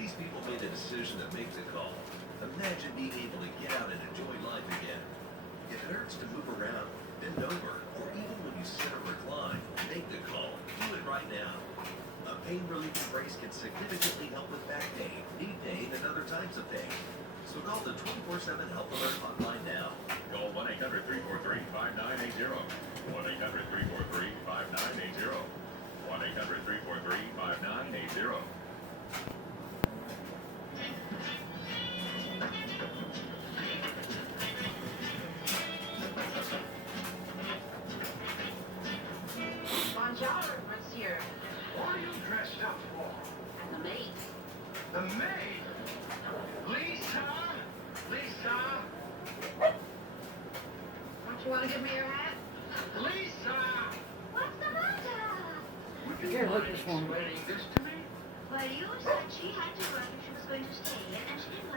These people made a decision to make the call. Imagine being able to get out and enjoy life again. If it hurts to move around, bend over, or even when you sit or recline, make the call. Do it right now. A pain relief brace can significantly help with back pain, knee pain, and other types of pain. So call the 24/7 Health Alert hotline now. Call 1-800-343-5980. 1-800-343-5980. 1-800-343-5980. Bonjour, monsieur. What are you dressed up for? And the maid. The maid? Lisa? Lisa? Don't you want to give me your hat? Lisa! What's the matter? Would you Here, look mind this one. explaining this to me? Well, you said she had to run